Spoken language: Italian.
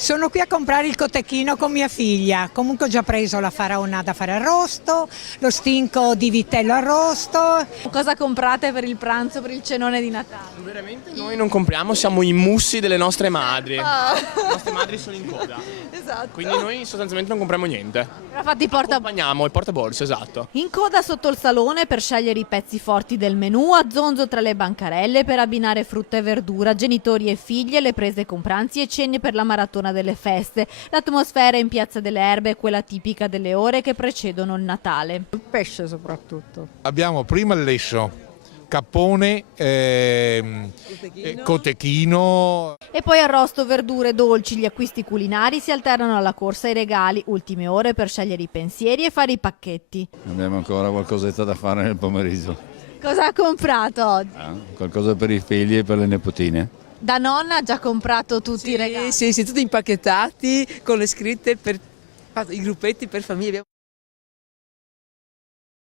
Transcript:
Sono qui a comprare il cotechino con mia figlia, comunque ho già preso la faraona da fare arrosto, lo stinco di vitello arrosto. Cosa comprate per il pranzo, per il cenone di Natale? Veramente noi non compriamo, siamo i mussi delle nostre madri. Le nostre madri sono in coda. Esatto. Quindi noi sostanzialmente non compriamo niente. Infatti Accompagniamo il portaborse, esatto. in coda sotto il salone per scegliere i pezzi forti del menù, a zonzo tra le bancarelle per abbinare frutta e verdura, genitori e figlie, le prese con pranzi e cene per la maratona delle feste. L'atmosfera in Piazza delle Erbe è quella tipica delle ore che precedono il Natale. Il pesce soprattutto. Abbiamo prima il lesso, cappone, cotechino. E poi arrosto, verdure, dolci, gli acquisti culinari si alternano alla corsa ai regali, ultime ore per scegliere i pensieri e fare i pacchetti. Abbiamo ancora qualcosetta da fare nel pomeriggio. Cosa ha comprato oggi? Qualcosa per i figli e per le nipotine. Da nonna ha già comprato tutti i regali? Sì, tutti impacchettati con le scritte per i gruppetti per famiglia.